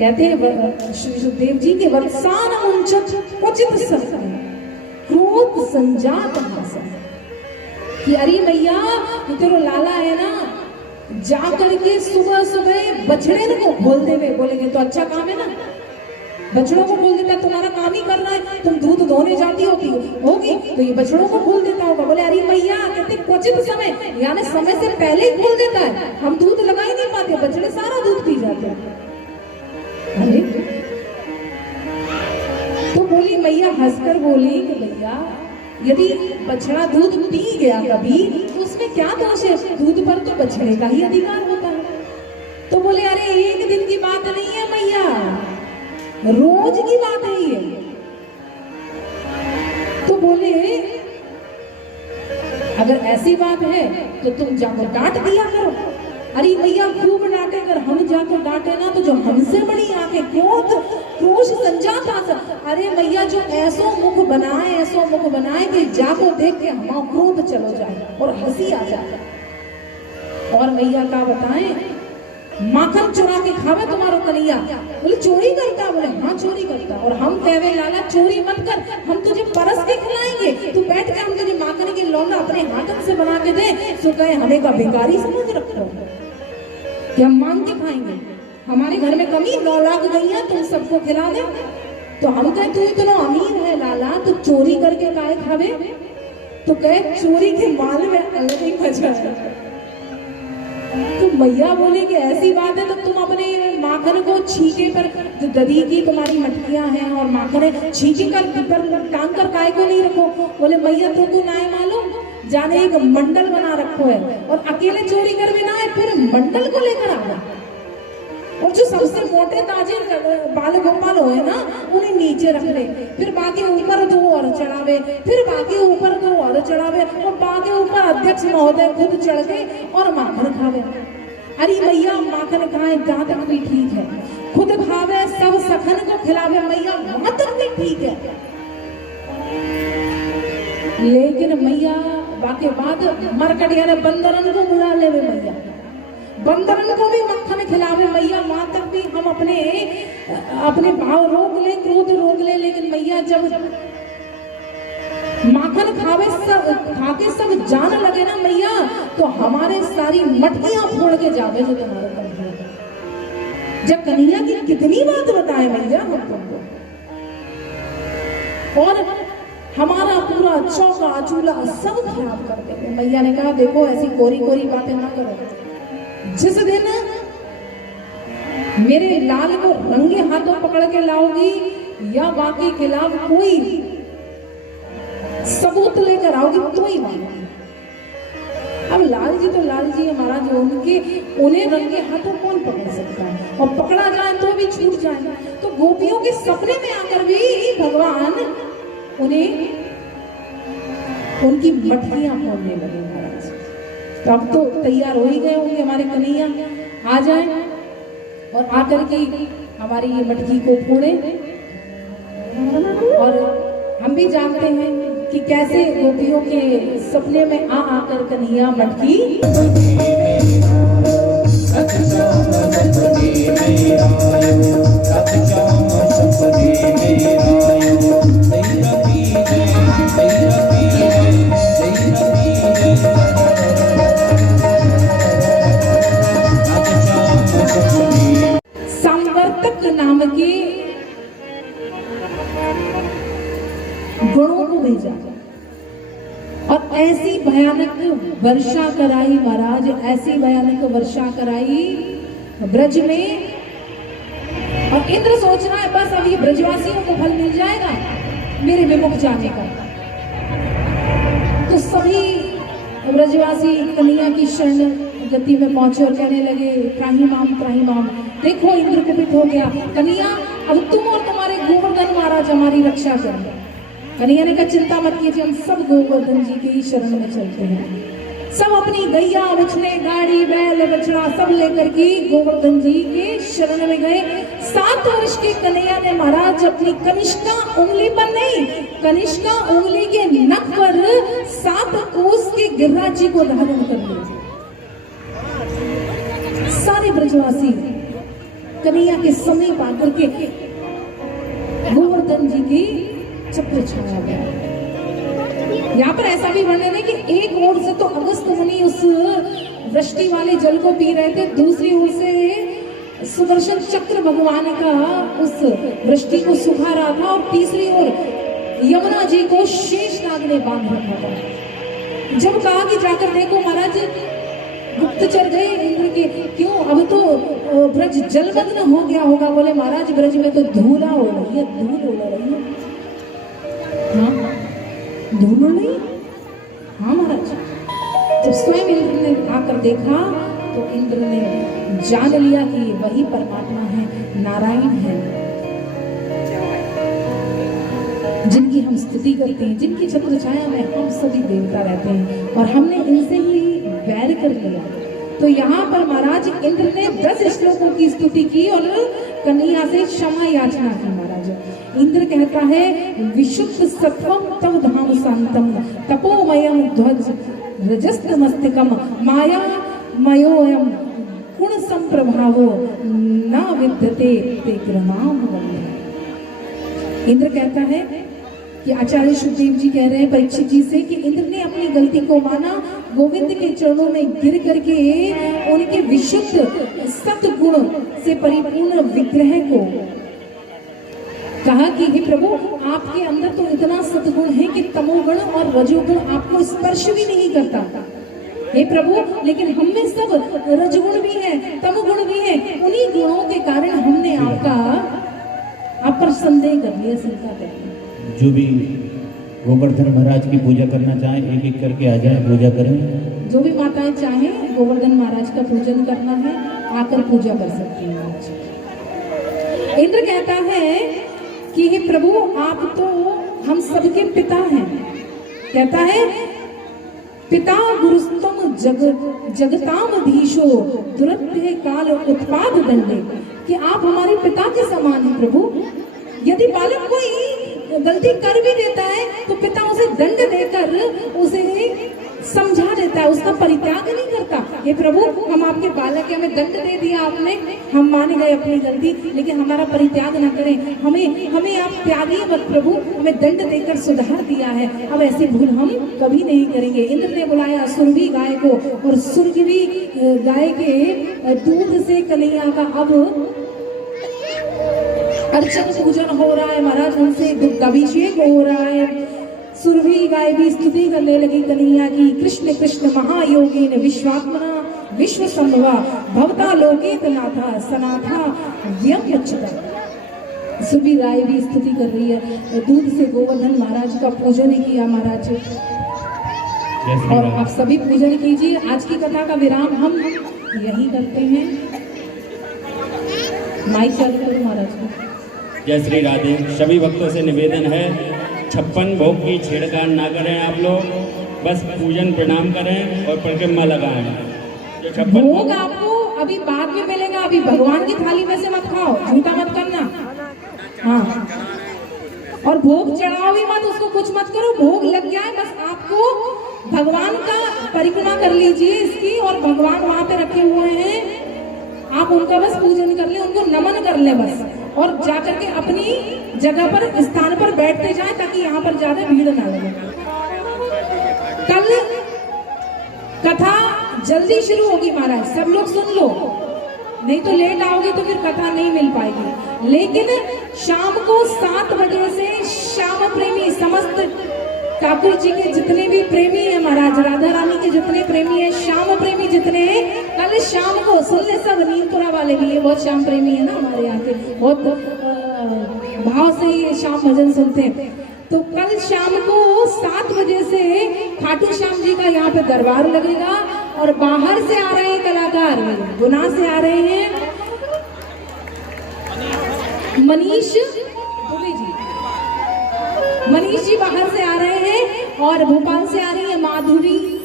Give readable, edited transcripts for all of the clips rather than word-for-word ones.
कहते हैं श्री सुखदेव जी के वत्सान मुंचत क्वचित सत्य क्रोध संजात हासन, कि अरे मैया तेरो लाला है ना, जा करके सुबह सुबह बछड़े को खोल देवे। बोलेंगे तो अच्छा काम है ना, बछड़ों को खोल देता, तुम्हारा काम ही करना है, तुम दूध धोने जाती होगी तो ये बछड़ों को खोल देता होगा। बोले अरे मैया कहते क्वचित समय, यानी समय से पहले ही खोल देता है, हम दूध लगा ही नहीं पाते, बछड़े सारा दूध पी जाते हैं। अरे तो बोली मैया, हंसकर बोली कि भैया यदि बछड़ा दूध पी गया कभी तो उसमें क्या दोष है, दूध पर तो बछड़े का ही अधिकार होता है। तो बोले अरे एक दिन की बात नहीं है मैया, रोज की बात है ये। तो बोले अगर ऐसी बात है तो तुम जाकर डांट दिया करो। अरे भैया खूब डांटे, अगर हम जाकर डांटे ना तो जो हमसे बड़ी आंखें क्रोध संजात हासन, अरे मैया जो ऐसो मुख बनाए कि जाको देख के हमारा क्रोध चलो जाए और हंसी आ जाए। और मैया का बताएं, माखन चुरा के खावे तुम्हारो कन्हैया। बोले चोरी करता? बोले हाँ चोरी करता। और हम कहे लाला चोरी मत कर, हम तुझे परस के खिलाएंगे, तू बैठ के हम तुझे माखन के लौंडा अपने हाथों से बना के दे। तो कहे हमें का भिखारी समझ रखो कि हम मांग के खाएंगे, हमारे घर में कमी 9 लाख गईया, तुम सबको खिला दे। तो हम कहे तू इतना अमीर है लाला, तू चोरी करके काहे खावे? तो कहे चोरी के माल में अलग ही मजा है। तो मैया बोले कि ऐसी बात है तो तुम अपने माखन को छीके पर, जो दधी की तुम्हारी मटकियां हैं और माखन है, छीके कर टांग कर काय को नहीं रखो। बोले मैया तुमको ना है मालूम, जाने एक मंडल बना रखो है और अकेले चोरी कर भी ना है, पूरे मंडल को लेकर आ गए। और जो सबसे मोटे ताजे बाल गोपाल हो ना उन्हें नीचे रख ले, फिर बाकी ऊपर 2 और चढ़ावे, फिर बाकी ऊपर 2 और चढ़ावे, और बाकी ऊपर अध्यक्ष महोदय खुद चढ़ के और माखन खावे। अरे मैया माखन खाए जहाँ तक भी ठीक है, खुद खावे सब सखन को खिलावे मैया वहां तक भी ठीक है, लेकिन मैया बाकी बाद मरकटिया ने बंदरन को बुला ले मैया, बंदरन को भी मक्खन खिलावे मैया, वहां तक भी हम अपने भाव रोक ले, क्रोध रोक ले। लेकिन मैया जब माखन खावे खा के सब जान लगे ना मैया, तो हमारे सारी मटकियां फोड़ के जावे जो तुम्हारे कन्हैया। जब कन्हैया की कितनी बात बताए मैया हम तुमको, और हमारा पूरा चौका चूल्हा सब खराब कर देते। मैया ने कहा देखो ऐसी कोरी कोरी बातें ना करो, जिस दिन मेरे लाल को रंगे हाथों पकड़ के लाओगी या बाकी खिलाफ कोई सबूत लेकर आओगी तो ही मानोगी। अब लाल जी तो लाल जी हमारा जो उन्हें रंगे हाथों कौन पकड़ सकता है, और पकड़ा जाए तो भी छूट जाए। तो गोपियों के सपने में आकर भी भगवान उन्हें उनकी मटकियां फोड़ने लगे महाराज। तो अब तो तैयार हो ही गए होंगे हमारे कन्हैया, आ जाए और आकर के हमारी ये मटकी को फोड़े। और हम भी जानते हैं कि कैसे गोपियों के सपने में आकर कन्हैया मटकी नाम के गुणों को भेजा और ऐसी भयानक वर्षा कराई महाराज, ऐसी भयानक वर्षा कराई ब्रज में। और इंद्र सोच रहा है बस अब ये ब्रजवासियों को फल मिल जाएगा मेरे विमुख जाने का। तो सभी ब्रजवासी कन्हैया की शरण गति में पहुंचे और कहने लगे त्राही माम। देखो इंद्र कुपित हो गया, कन्हैया अब तुम और तुम्हारे गोवर्धन महाराज हमारी रक्षा करें। कन्हैया ने कहा चिंता मत कीजिए, हम सब गोवर्धन जी की ही शरण में चलते हैं। सब अपनी गैया बछड़े गाड़ी बैल बछड़ा सब लेकर के गोवर्धन जी के शरण में गए। 7 वर्ष के कन्हैया ने महाराज अपनी कनिष्का उंगली पर नहीं, कनिष्का उंगली के नख पर 7 कोस के गिरिराज जी को धारण कर लिया। सारे ब्रजवासी कन्हैया के समीप आकर के गोवर्धन जी की छत्र छाया गया। यहाँ पर ऐसा भी वर्णन है कि एक ओर से तो अगस्त मुनि उस वृष्टि वाले जल को पी रहे थे, दूसरी ओर से सुदर्शन चक्र भगवान का उस वृष्टि को सुखा रहा था, और तीसरी ओर यमुना जी को शेषनाग ने बांध रखा था। जब कहा कि जाकर देखो महाराज, गुप्तचर गए इंद्र के, क्यों अब तो ब्रज जलमग्न हो गया होगा। बोले महाराज ब्रज में तो धूला हो रही है, धूल उड़ रही है। हाँ धूल उड़ रही, हाँ महाराज। जब स्वयं इंद्र ने आकर देखा तो इंद्र ने जान लिया कि वही परमात्मा है, नारायण है, जिनकी हम स्तुति करते हैं, जिनकी छत्र छाया में हम सभी देवता रहते हैं, और हमने इनसे ही वैर कर लिया। तो यहाँ पर महाराज इंद्र ने 10 श्लोकों की स्तुति की और कन्हैया से क्षमा याचना की। महाराज इंद्र कहता है, विशुद्ध सत्वम तव धाम शांतम तपोमयम ध्वज रजस्तमस्तिकम माया मयोयम गुण संप्रभावो न विद्यते ते कृणाम वल्लभ। इंद्र कहता है कि आचार्य सुखदेव जी कह रहे हैं परीक्षित जी से कि इंद्र ने अपनी गलती को माना, गोविंद के चरणों में गिर करके उनके विशुद्ध सतगुण से परिपूर्ण विग्रह को कहा कि हे प्रभु, आपके अंदर तो इतना सतगुण है कि तमोगुण और रजोगुण आपको स्पर्श भी नहीं करता। हे प्रभु, लेकिन हम में सब रजगुण भी है, तमोगुण भी है, उन्हीं गुणों के कारण हमने आप पर संदेह कर लिया, शंका कर लिया। जो भी गोवर्धन महाराज की पूजा करना चाहें, एक एक करके आ जाए, पूजा करें। जो भी माताएं चाहें गोवर्धन महाराज का पूजन करना है, आकर पूजा कर सकती हैं। इंद्र कहता है कि हे प्रभु, आप तो हम सबके पिता हैं। कहता है, पिता गुरुस्तम जगतामधीशो दुरत्य काल उत्पाद दंडे, कि आप हमारे पिता के समान हैं प्रभु। यदि बालक कोई गलती कर भी देता है तो पिता उसे दंड देकर उसे समझा देता है, उसका परित्याग नहीं करता। हे प्रभु, हम आपके बालक हैं, हमें दंड दे दिया आपने, हम मान गए अपनी गलती, लेकिन हमारा परित्याग ना करें, हमें आप त्यागिए मत प्रभु, हमें दंड देकर सुधार दिया है, अब ऐसी भूल हम कभी नहीं करेंगे। इंद्र ने बुलाया सुरभि गाय को, और सुरभि गाय के दूध से कन्हैया का अब अर्चन पूजन हो रहा है। महाराज उनसे दुग्धाभिषेक हो रहा है। सुरभि गाय भी स्तुति करने लगी कन्हैया की। कृष्ण कृष्ण महायोगेन विश्वात्मना विश्व संभवा भवता लोकेत नाथा सनाथा व्यंगच्युता। सुरभि गाय भी स्तुति कर रही है। दूध से गोवर्धन महाराज का पूजन किया महाराज, और आप सभी पूजन कीजिए। आज की कथा का विराम हम यही करते हैं। माइक चालू करो महाराज को। जय श्री राधे। सभी भक्तों से निवेदन है, 56 भोग की छेड़छाड़ ना करें आप लोग, बस पूजन प्रणाम करें और परिक्रमा लगाएं। जो 56 भोग आपको अभी बाद में मिलेगा, अभी भगवान की थाली में से मत खाओ, झूठा मत करना। हाँ, और भोग चढ़ाओ भी मत, उसको कुछ मत करो, भोग लग जाए, बस आपको भगवान का परिक्रमा कर लीजिए इसकी, और भगवान वहां पे रखे हुए हैं, आप उनका बस पूजन कर ले, उनको नमन कर ले बस, और जाकर के अपनी जगह पर स्थान पर बैठते जाएं ताकि यहाँ पर ज्यादा भीड़ ना लगे। कल कथा जल्दी शुरू होगी महाराज, सब लोग सुन लो, नहीं तो लेट आओगे तो फिर कथा नहीं मिल पाएगी। लेकिन शाम को 7 बजे से श्याम प्रेमी समस्त ठाकुर जी के जितने भी प्रेमी हैं महाराज, राधा रानी के जितने प्रेमी हैं, श्याम प्रेमी जितने हैं, कल शाम को सुन ले सब। नीमपुरा वाले भी है, बहुत श्याम प्रेमी है ना हमारे यहाँ के, बहुत भाव से ये श्याम भजन सुनते हैं। तो कल शाम को 7 बजे से खाटू श्याम जी का यहाँ पे दरबार लगेगा, और बाहर से आ रहे हैं कलाकार, गुना से आ रहे हैं मनीष जी बाहर से आ रहे हैं, और भोपाल से आ रही है माधुरी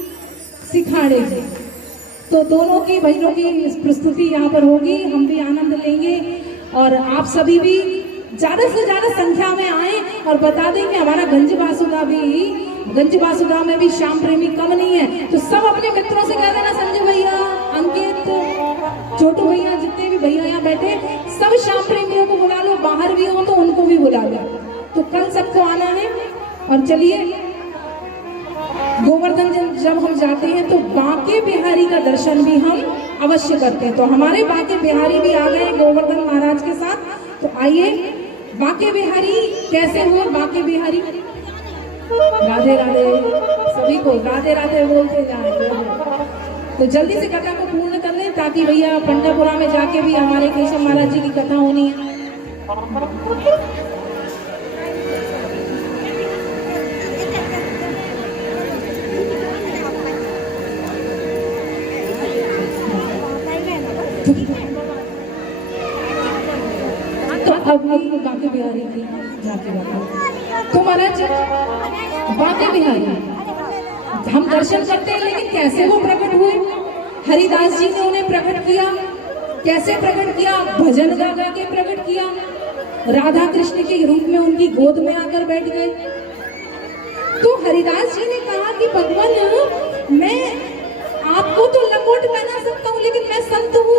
सिखाड़े जी। तो दोनों की बहनों की प्रस्तुति यहाँ पर होगी, हम भी आनंद लेंगे, और आप सभी भी ज्यादा से ज्यादा संख्या में आए, और बता दें कि हमारा गंज बासुदा में भी श्याम प्रेमी कम नहीं है। तो सब अपने मित्रों से कह देना, संजय भैया, अंकित, छोटू भैया, जितने भी भैया यहाँ बैठे, सब श्याम प्रेमियों को बुला लो, बाहर भी हो तो उनको भी बुला लो। तो कल सबको आना है। और चलिए, गोवर्धन जब हम जाते हैं तो बांके बिहारी का दर्शन भी हम अवश्य करते हैं। तो हमारे बांके बिहारी भी आ गए गोवर्धन महाराज के साथ। तो आइए, बांके बिहारी कैसे हुए? बांके बिहारी राधे राधे, सभी को राधे राधे बोलते जाए। तो जल्दी से कथा को पूर्ण कर लें ताकि भैया पंडापुरा में जाके भी हमारे केशव महाराज जी की कथा होनी है। तो अब बांके बिहारी की जाके बताओ। तो महाराज बांके बिहारी हम दर्शन करते हैं, लेकिन कैसे वो प्रकट हुए? हरिदास जी ने उन्हें प्रकट किया। कैसे प्रकट किया? भजन गा गा के प्रकट किया। राधा कृष्ण के रूप में उनकी गोद में आकर बैठ गए। तो हरिदास जी ने कहा कि भगवान, मैं आपको तो लंगोट पहना सकता हूँ, लेकिन मैं संत हूँ,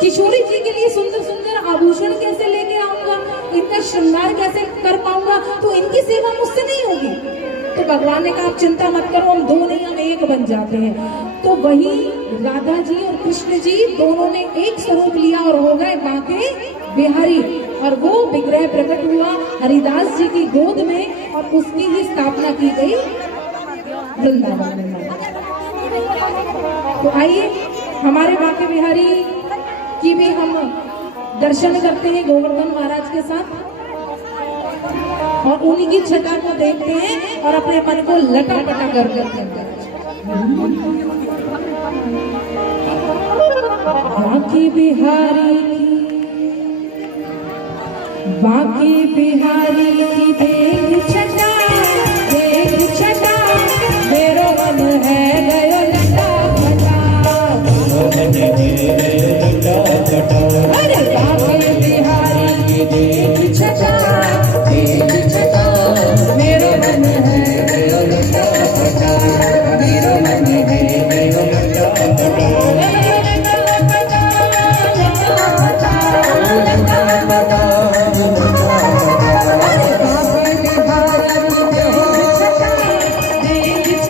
किशोरी जी के लिए सुंदर सुंदर आभूषण कैसे लेके आऊंगा, इनका श्रृंगार कैसे कर पाऊंगा? तो इनकी सेवा मुझसे नहीं होगी। तो भगवान ने कहा, आप चिंता मत करो, हम दो नहीं, हम एक बन जाते हैं। तो वही राधा जी और कृष्ण जी दोनों ने एक स्वरूप लिया और हो गए बांके बिहारी। और वो विग्रह प्रकट हुआ हरिदास जी की गोद में और उसकी ही स्थापना की गई वृंदावन में। तो आइए, हमारे बांके बिहारी की भी हम दर्शन करते हैं गोवर्धन महाराज के साथ, और उन्हीं की छटा को देखते हैं और अपने मन को लटापटा कर करते हैं। बांके बिहारी की बेटी